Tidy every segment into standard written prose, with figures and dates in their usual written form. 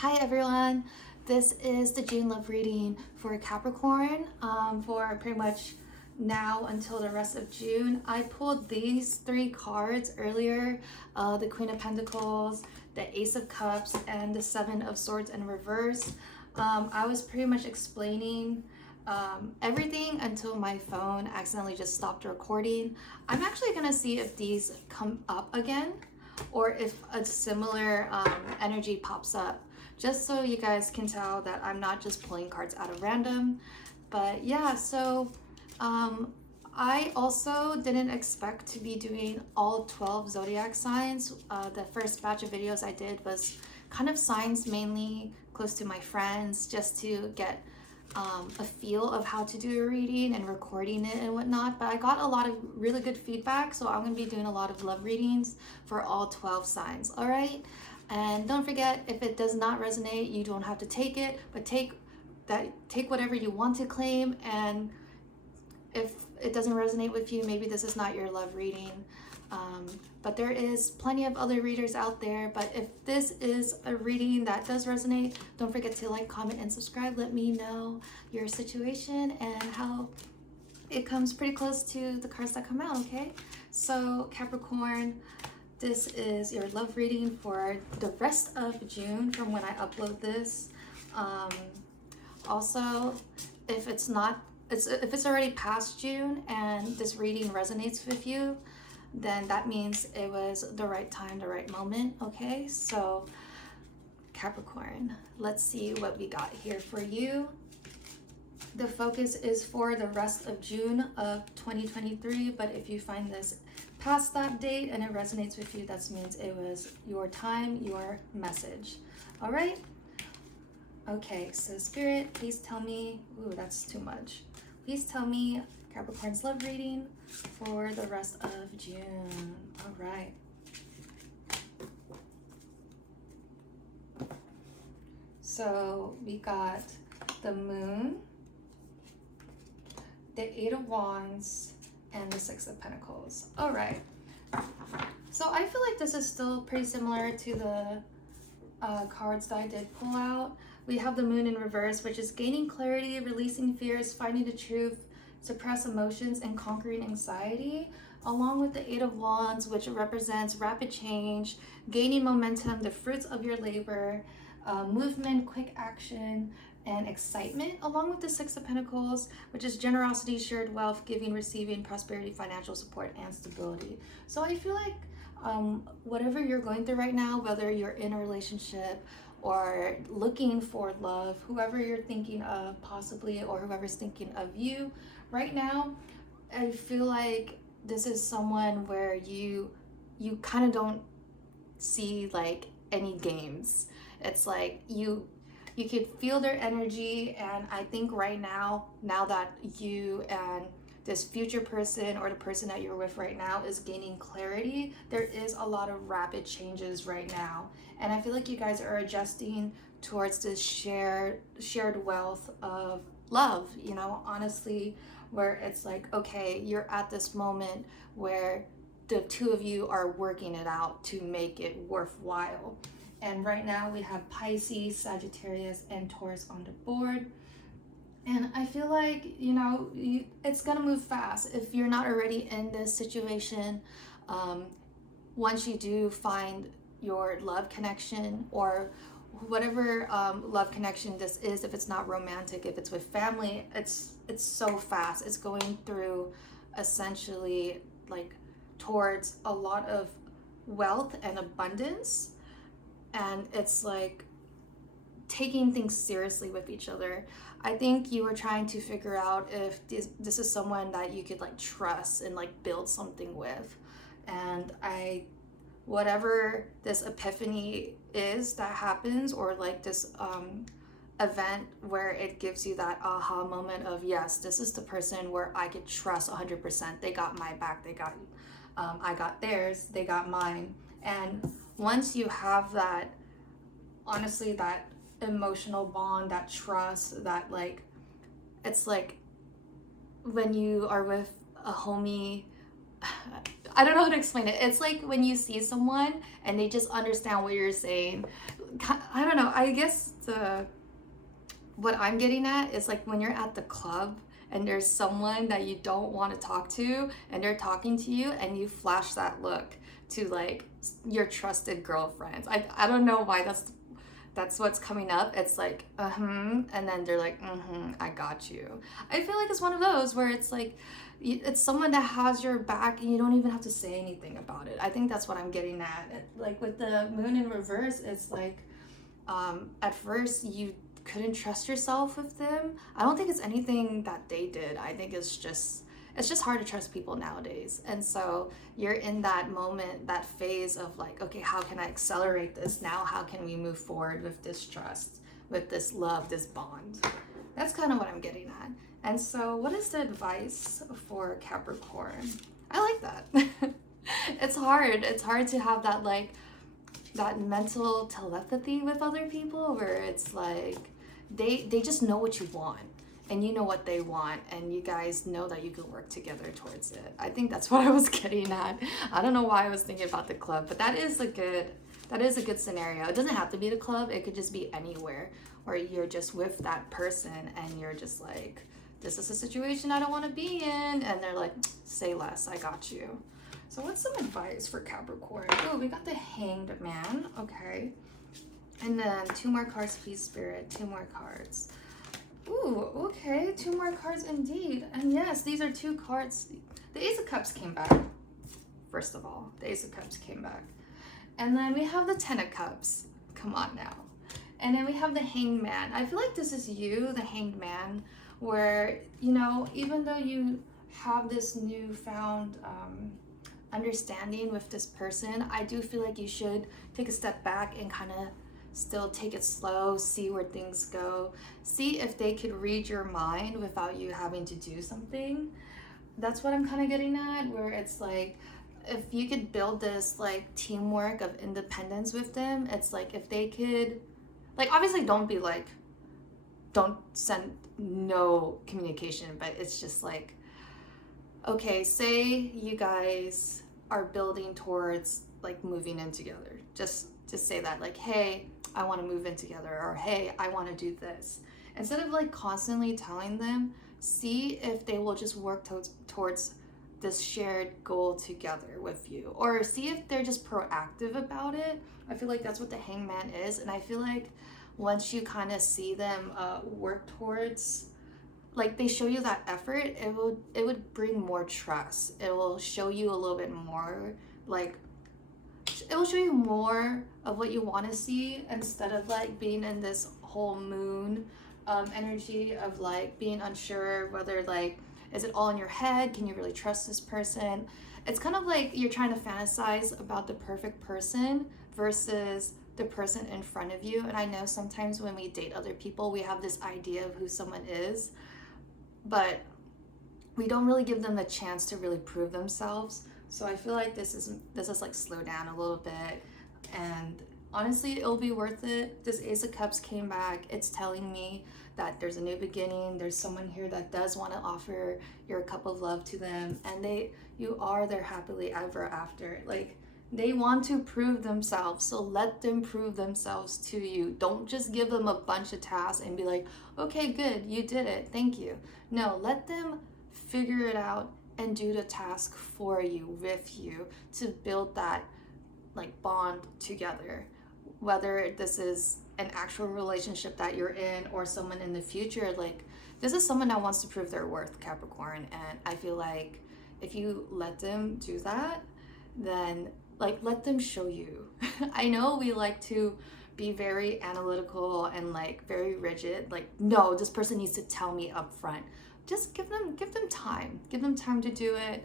Hi everyone, this is the June love reading for Capricorn for pretty much now until the rest of June. I pulled these three cards earlier, the Queen of Pentacles, the Ace of Cups, and the Seven of Swords in reverse. I was pretty much explaining everything until my phone accidentally just stopped recording. I'm actually gonna see if these come up again or if a similar energy pops up, just so you guys can tell that I'm not just pulling cards out of random. But yeah, so I also didn't expect to be doing all 12 zodiac signs. The first batch of videos I did was kind of signs mainly close to my friends, just to get a feel of how to do a reading and recording it and whatnot. But I got a lot of really good feedback, so I'm going to be doing a lot of love readings for all 12 signs. All right, and don't forget, if it does not resonate, you don't have to take it, but take whatever you want to claim. And if it doesn't resonate with you, maybe this is not your love reading. But there is plenty of other readers out there. But if this is a reading that does resonate, don't forget to like, comment, and subscribe. Let me know your situation and how it comes pretty close to the cards that come out, okay? So Capricorn, this is your love reading for the rest of June from when I upload this. Also, if it's already past June and this reading resonates with you, then that means it was the right time, the right moment, okay? So Capricorn, let's see what we got here for you. The focus is for the rest of June of 2023, but if you find this past that date and it resonates with you, that means it was your time, your message. All right? Okay, so Spirit, please tell me, ooh, that's too much. Please tell me Capricorn's love reading for the rest of June. All right. So we got the Moon, the Eight of Wands, and the Six of Pentacles. All right. So I feel like this is still pretty similar to the cards that I did pull out. We have the Moon in reverse, which is gaining clarity, releasing fears, finding the truth, suppress emotions, and conquering anxiety, along with the Eight of Wands, which represents rapid change, gaining momentum, the fruits of your labor, movement, quick action, and excitement, along with the Six of Pentacles, which is generosity, shared wealth, giving, receiving, prosperity, financial support, and stability. So I feel like whatever you're going through right now, whether you're in a relationship or looking for love, whoever you're thinking of possibly, or whoever's thinking of you right now, I feel like this is someone where you kind of don't see like any games. It's like you can feel their energy, and I think right now that you and this future person or the person that you're with right now is gaining clarity, there is a lot of rapid changes right now. And I feel like you guys are adjusting towards this shared wealth of love, you know, honestly, where it's like, okay, you're at this moment where the two of you are working it out to make it worthwhile. And right now we have Pisces, Sagittarius, and Taurus on the board. And I feel like, you know, it's gonna move fast if you're not already in this situation. Once you do find your love connection, or whatever love connection this is, if it's not romantic, if it's with family, it's so fast. It's going through essentially like towards a lot of wealth and abundance, and it's like taking things seriously with each other. I think you were trying to figure out if this is someone that you could like trust and like build something with. And whatever this epiphany is that happens, or like this event where it gives you that aha moment of, yes, this is the person where I could trust 100%. They got my back, they got I got theirs, they got mine. And once you have that, honestly, that emotional bond, that trust, that like, it's like when you are with a homie, I don't know how to explain it. It's like when you see someone and they just understand what you're saying. I don't know, I guess what I'm getting at is like when you're at the club and there's someone that you don't want to talk to and they're talking to you and you flash that look to like your trusted girlfriends. I don't know why that's what's coming up. It's like, and then they're like, I got you. I feel like it's one of those where it's like, it's someone that has your back and you don't even have to say anything about it. I think that's what I'm getting at. Like with the moon in reverse, it's like, at first you couldn't trust yourself with them. I don't think it's anything that they did. I think it's just hard to trust people nowadays. And so you're in that moment, that phase of like, okay, how can I accelerate this now? How can we move forward with this trust, with this love, this bond? That's kind of what I'm getting at. And so what is the advice for Capricorn? I like that. It's hard. It's hard to have that like that mental telepathy with other people where it's like they just know what you want and you know what they want and you guys know that you can work together towards it. I think that's what I was getting at. I don't know why I was thinking about the club, but that is a good scenario. It doesn't have to be the club. It could just be anywhere where you're just with that person and you're just like, this is a situation I don't want to be in, and they're like, say less, I got you. So what's some advice for Capricorn? Oh, we got the Hanged Man. Okay. And then 2 more cards, please, Spirit. 2 more cards. Ooh, okay. 2 more cards indeed. And yes, these are 2 cards. The Ace of Cups came back. First of all, the Ace of Cups came back. And then we have the 10 of Cups. Come on now. And then we have the Hanged Man. I feel like this is you, the Hanged Man, where, you know, even though you have this newfound understanding with this person, I do feel like you should take a step back and kind of still take it slow, see where things go, see if they could read your mind without you having to do something. That's what I'm kind of getting at, where it's like, if you could build this like teamwork of independence with them, it's like if they could, like, obviously don't send no communication, but it's just like, okay, say you guys are building towards like moving in together. Just say that, like, hey, I want to move in together, or hey, I want to do this. Instead of like constantly telling them, see if they will just work towards this shared goal together with you, or see if they're just proactive about it. I feel like that's what the Hangman is, and I feel like once you kind of see them work towards, like, they show you that effort, it would bring more trust. It will show you a little bit more, like, it will show you more of what you want to see, instead of like being in this whole moon energy of like being unsure whether, like, is it all in your head? Can you really trust this person? It's kind of like you're trying to fantasize about the perfect person versus the person in front of you. And I know sometimes when we date other people, we have this idea of who someone is, but we don't really give them the chance to really prove themselves. So I feel like this is like slow down a little bit, and honestly, it'll be worth it. This Ace of Cups came back. It's telling me that there's a new beginning. There's someone here that does want to offer your cup of love to them, and you are their happily ever after. Like, they want to prove themselves, so let them prove themselves to you. Don't just give them a bunch of tasks and be like, okay, good, you did it, thank you. No, let them figure it out and do the task for you, with you, to build that like bond together. Whether this is an actual relationship that you're in or someone in the future, like, this is someone that wants to prove their worth, Capricorn. And I feel like if you let them do that, then like, let them show you. I know we like to be very analytical and like very rigid, like, no, this person needs to tell me up front. Just give them time. Give them time to do it,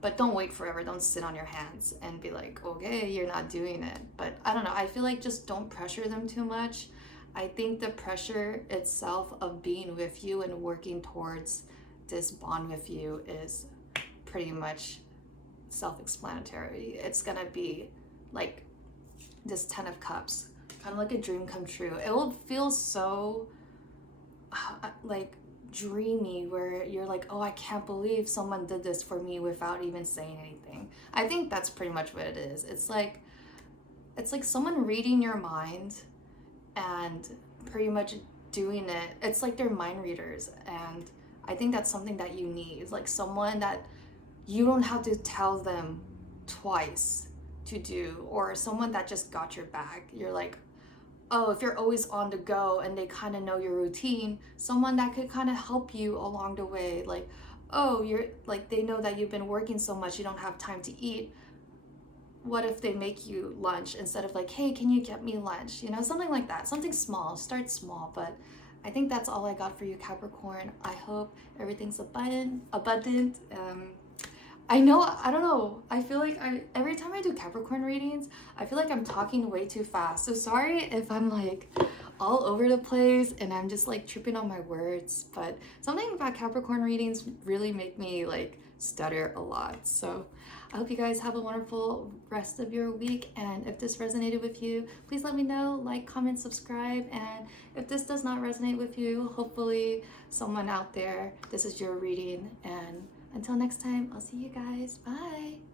but don't wait forever. Don't sit on your hands and be like, okay, you're not doing it. But I don't know. I feel like just don't pressure them too much. I think the pressure itself of being with you and working towards this bond with you is pretty much self-explanatory. It's gonna be like this 10 of Cups, kind of like a dream come true. It will feel so like dreamy, where you're like, oh, I can't believe someone did this for me without even saying anything. I think that's pretty much what it is. It's like someone reading your mind and pretty much doing it. It's like they're mind readers, and I think that's something that you need, like someone that you don't have to tell them twice to do, or someone that just got your back. You're like, oh, if you're always on the go and they kind of know your routine, someone that could kind of help you along the way. Like, oh, you're like, they know that you've been working so much, you don't have time to eat. What if they make you lunch instead of like, hey, can you get me lunch? You know, something like that. Something small. Start small. But I think that's all I got for you, Capricorn. I hope everything's abundant. I know, I don't know. I feel like every time I do Capricorn readings, I feel like I'm talking way too fast. So sorry if I'm like all over the place and I'm just like tripping on my words, but something about Capricorn readings really make me like stutter a lot. So I hope you guys have a wonderful rest of your week, and if this resonated with you, please let me know, like, comment, subscribe, and if this does not resonate with you, hopefully someone out there, this is your reading, and until next time, I'll see you guys. Bye.